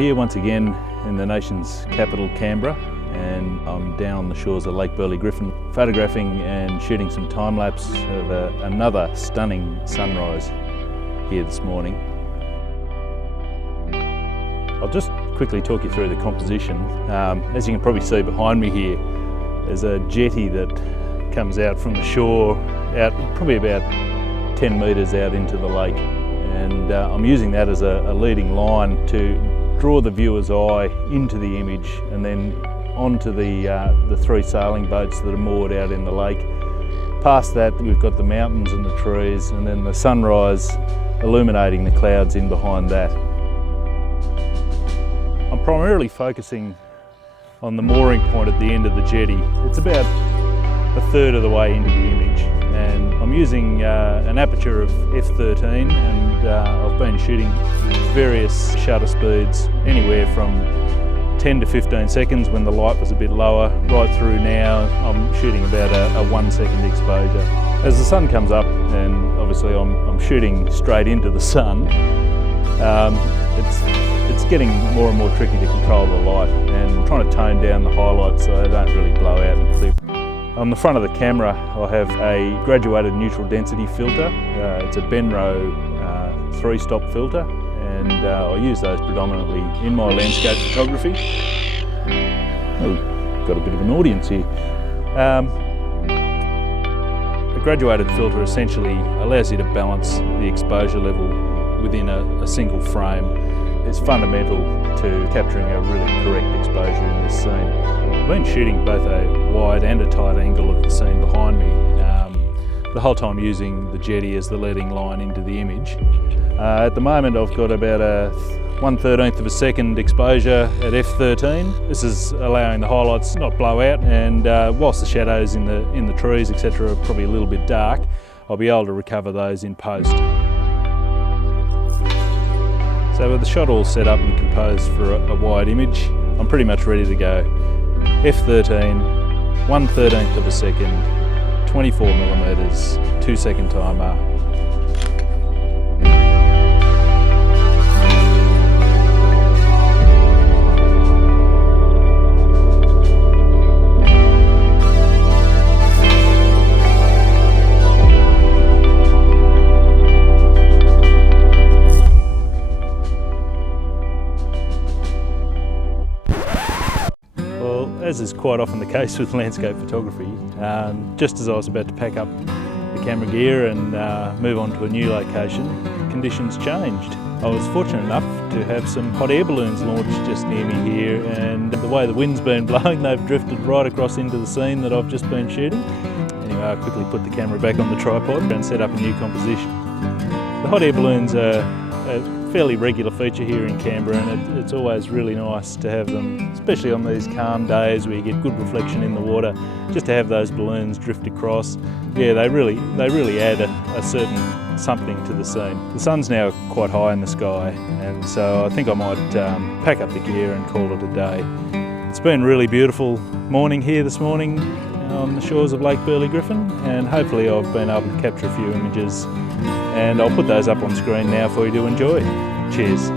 here once again in the nation's capital, Canberra, and I'm down on the shores of Lake Burley Griffin, photographing and shooting some time-lapse of another stunning sunrise here this morning. I'll just quickly talk you through the composition. As you can probably see behind me here, there's a jetty that comes out from the shore, out probably about 10 metres out into the lake. And I'm using that as a leading line to draw the viewer's eye into the image and then onto the three sailing boats that are moored out in the lake. Past that we've got the mountains and the trees, and then the sunrise illuminating the clouds in behind that. I'm primarily focusing on the mooring point at the end of the jetty. It's about a third of the way into the image, and I'm using an aperture of f/13, and I've been shooting various shutter speeds anywhere from 10 to 15 seconds when the light was a bit lower, right through now I'm shooting about a 1 second exposure. As the sun comes up, and obviously I'm shooting straight into the sun, it's getting more and more tricky to control the light, and I'm trying to tone down the highlights so they don't really blow out and clip. On the front of the camera I have a graduated neutral density filter. It's a Benro 3-stop filter, and I use those predominantly in my landscape photography. Oh, got a bit of an audience here. A graduated filter essentially allows you to balance the exposure level within a single frame. It's fundamental to capturing a really correct exposure in this scene. I've been shooting both a wide and a tight angle of the scene behind me, the whole time using the jetty as the leading line into the image. At the moment I've got about a 1/13 of a second exposure at f/13. This is allowing the highlights not blow out, and whilst the shadows in the trees etc. are probably a little bit dark, I'll be able to recover those in post. So with the shot all set up and composed for a wide image, I'm pretty much ready to go. f/13, 1/13 of a second, 24mm, 2-second timer. As is quite often the case with landscape photography, just as I was about to pack up the camera gear and move on to a new location, conditions changed. I was fortunate enough to have some hot air balloons launched just near me here, and the way the wind's been blowing, they've drifted right across into the scene that I've just been shooting. Anyway, I quickly put the camera back on the tripod and set up a new composition. The hot air balloons are a fairly regular feature here in Canberra, and it's always really nice to have them, especially on these calm days where you get good reflection in the water. Just to have those balloons drift across, yeah, they really add a certain something to the scene. The sun's now quite high in the sky, and so I think I might pack up the gear and call it a day. It's been a really beautiful morning here this morning on the shores of Lake Burley Griffin, and hopefully I've been able to capture a few images, and I'll put those up on screen now for you to enjoy. Cheers.